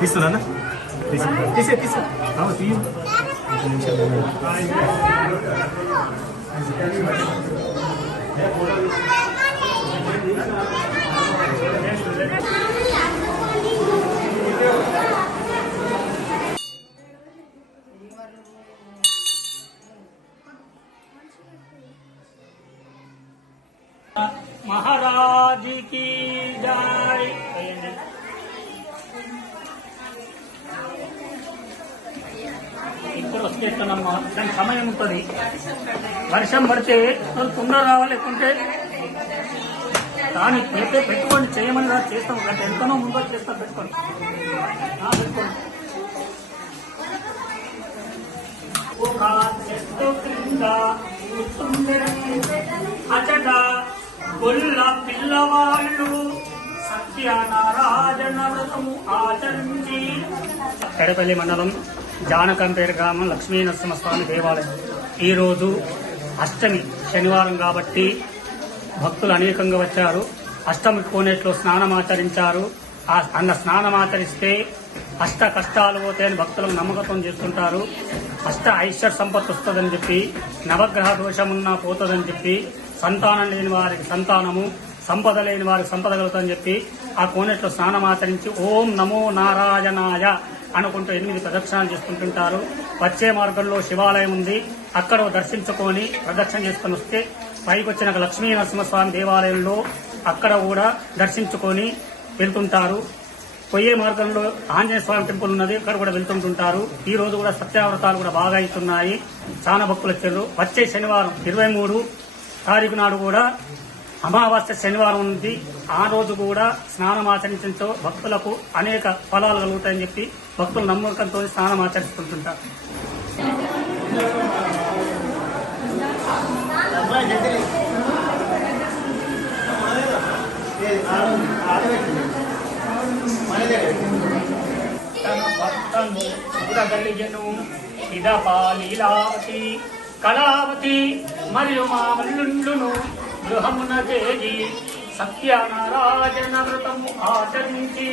తీస్తున్నా తీసే తీసే తీయ महाराज की जय। ఇప్పుడు వచ్చేస్తున్నామ్మా, దానికి సమయం ఉంటుంది. వర్షం పడితే తొందర రావాలి, లేకుంటే దాన్ని పెట్టుకోండి, చేయమని చేస్తాం. అంటే ఎంతనో ముందు చేస్తాం, పెట్టుకోండి పెట్టుకోండి. ఒక చెట్టు కింద అచట గొల్ల పిల్లవాళ్ళు సత్యనారాయణ వ్రతము ఆచరించి. కడపల్లి మండలం జానకంపేట గ్రామం లక్ష్మీనరసింహస్వామి దేవాలయం. ఈరోజు అష్టమి శనివారం కాబట్టి భక్తులు అనేకంగా వచ్చారు. అష్టమి కోనేట్లో స్నానమాచరించారు. అన్న స్నానమాచరిస్తే అష్ట కష్టాలు పోతాయని భక్తులకు నమ్మకం చేస్తుంటారు. అష్ట ఐశ్వర్య సంపత్తి వస్తుందని చెప్పి, నవగ్రహ దోషమున్నా పోతుందని చెప్పి, సంతానం లేని వారికి సంతానము, సంపద లేని వారికి సంపద కలుగుతుందని చెప్పి ఆ కోనేట్లో స్నానమాచరించి ఓం నమో నారాయణాయ అనుకుంటూ 8 ప్రదక్షిణాలు చేసుకుంటుంటారు. వచ్చే మార్గంలో శివాలయం ఉంది, అక్కడ దర్శించుకొని ప్రదక్షిణ చేసుకుని వస్తే పైకి వచ్చిన లక్ష్మీ నరసింహస్వామి దేవాలయంలో అక్కడ కూడా దర్శించుకొని వెళ్తుంటారు. పోయే మార్గంలో ఆంజనేయ స్వామి టెంపుల్ ఉన్నది, అక్కడ కూడా వెళ్తుంటుంటారు. ఈ రోజు కూడా సత్యావ్రతాలు కూడా బాగా అవుతున్నాయి. చాలా భక్తులు వచ్చారు. వచ్చే శనివారం 23 తారీఖు నాడు కూడా అమావాస్య శనివారం ఉంది. ఆ రోజు కూడా స్నానమాచరించడంతో భక్తులకు అనేక ఫలాలు కలుగుతాయని చెప్పి భక్తులు నమ్మకంతో స్నానమాచరిస్తుంటారు. తన భక్తను చూడగలిగెను ఇదపాలీలావతి కళావతి మరియు మా మల్లుండును గృహమున చేరి సత్యనారాయణ వ్రతము ఆచరించి